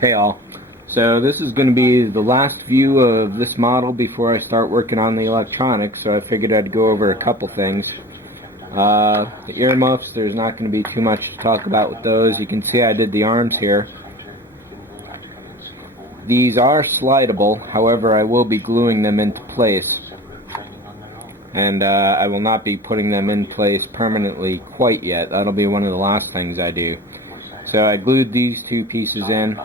Hey all. So this is going to be the last view of this model before I start working on the electronics, so I figured I'd go over a couple things. The earmuffs, there's not going to be too much to talk about with those. You can see I did the arms here. These are slidable, however I will be gluing them into place. And I will not be putting them in place permanently quite yet. That'll be one of the last things I do. So I glued these two pieces in.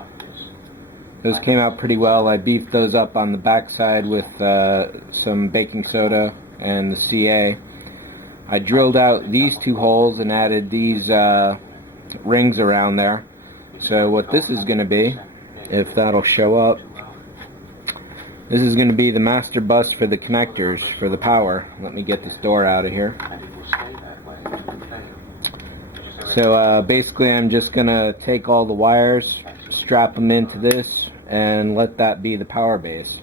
Those came out pretty well. I beefed those up on the backside with some baking soda and the CA. I drilled out these two holes and added these rings around there. So what this is going to be, if that'll show up, this is going to be the master bus for the connectors for the power. Let me get this door out of here. So basically I'm just going to take all the wires, strap them into this, and let that be the power base.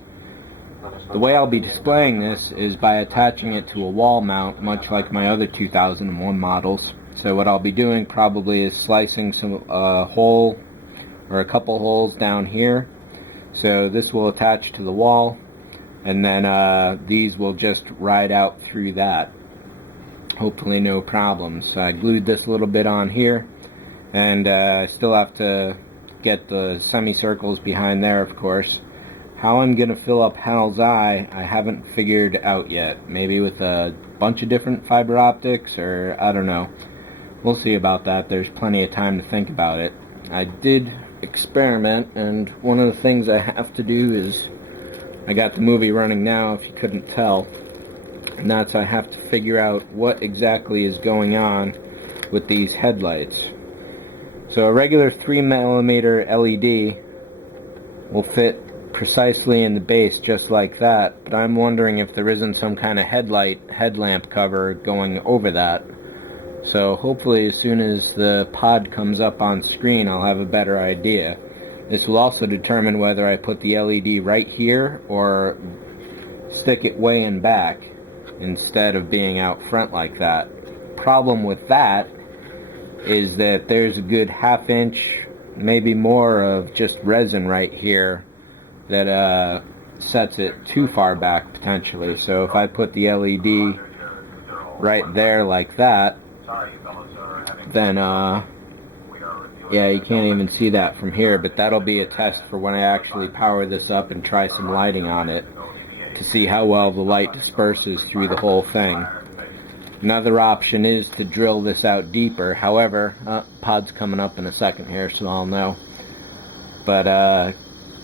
The way I'll be displaying this is by attaching it to a wall mount, much like my other 2001 models. So what I'll be doing probably is slicing some hole or a couple holes down here. So this will attach to the wall, and then these will just ride out through that. Hopefully no problems. So I glued this a little bit on here, and I still have to get the semicircles behind there, of course. How I'm going to fill up HAL's eye, I haven't figured out yet. Maybe with a bunch of different fiber optics, or I don't know. We'll see about that. There's plenty of time to think about it. I did experiment, and one of the things I have to do is, I got the movie running now if you couldn't tell, and that's I have to figure out what exactly is going on with these headlights. So a regular 3mm LED will fit precisely in the base just like that, but I'm wondering if there isn't some kind of headlamp cover going over that. So hopefully as soon as the pod comes up on screen I'll have a better idea. This will also determine whether I put the LED right here or stick it way in back instead of being out front like that. Problem with that is that there's a good ½ inch, maybe more, of just resin right here that sets it too far back potentially. So if I put the LED right there like that, then yeah, you can't even see that from here, but that'll be a test for when I actually power this up and try some lighting on it to see how well the light disperses through the whole thing. Another option is to drill this out deeper. However, pod's coming up in a second here, so I'll know. But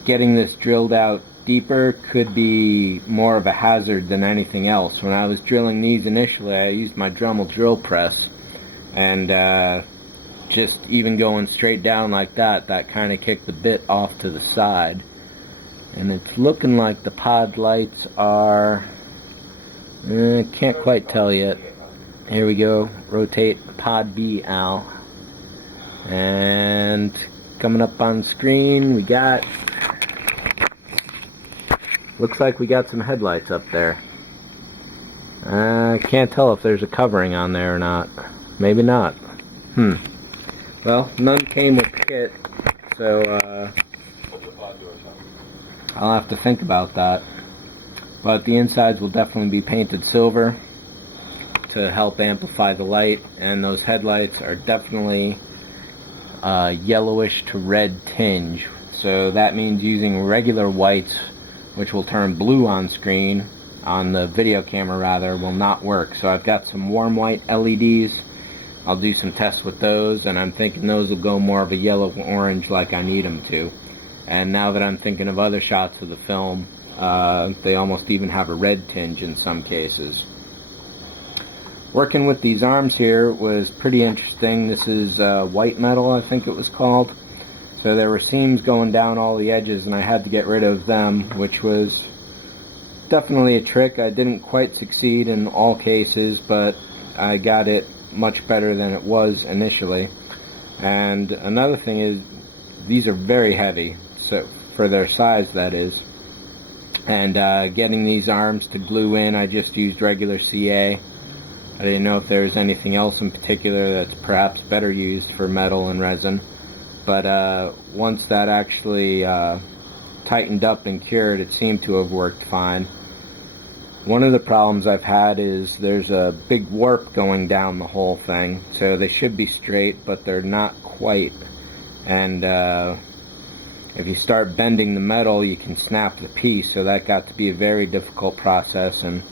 getting this drilled out deeper could be more of a hazard than anything else. When I was drilling these initially, I used my Dremel drill press, and just even going straight down like that, that kind of kicked the bit off to the side. And it's looking like the pod lights are, can't quite tell yet. Here we go, rotate pod B, Al. And coming up on screen, we got, looks like we got some headlights up there. I can't tell if there's a covering on there or not. Maybe not. Well, none came with kit, so I'll have to think about that. But the insides will definitely be painted silver to help amplify the light, and those headlights are definitely yellowish to red tinge. So that means using regular whites, which will turn blue on screen, on the video camera rather, will not work. So I've got some warm white LEDs. I'll do some tests with those, and I'm thinking those will go more of a yellow-orange like I need them to. And now that I'm thinking of other shots of the film, they almost even have a red tinge in some cases. Working with these arms here was pretty interesting. This is white metal, I think it was called. So there were seams going down all the edges, and I had to get rid of them, which was definitely a trick. I didn't quite succeed in all cases, but I got it much better than it was initially. And another thing is, these are very heavy, so for their size, that is. And getting these arms to glue in, I just used regular CA. I didn't know if there was anything else in particular that's perhaps better used for metal and resin. but once that actually tightened up and cured, it seemed to have worked fine. One of the problems I've had is there's a big warp going down the whole thing, so they should be straight, but they're not quite. And if you start bending the metal, you can snap the piece, so that got to be a very difficult process. And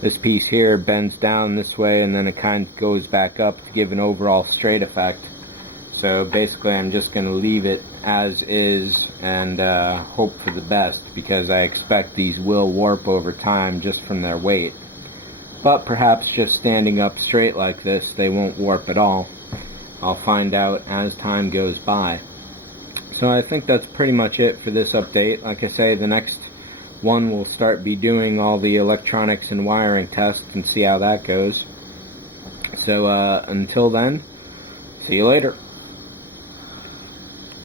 this piece here bends down this way, and then it kind of goes back up to give an overall straight effect. So basically I'm just going to leave it as is and hope for the best, because I expect these will warp over time just from their weight. But perhaps just standing up straight like this, they won't warp at all. I'll find out as time goes by. So I think that's pretty much it for this update. Like I say, the next one will start be doing all the electronics and wiring tests and see how that goes. So until then, see you later.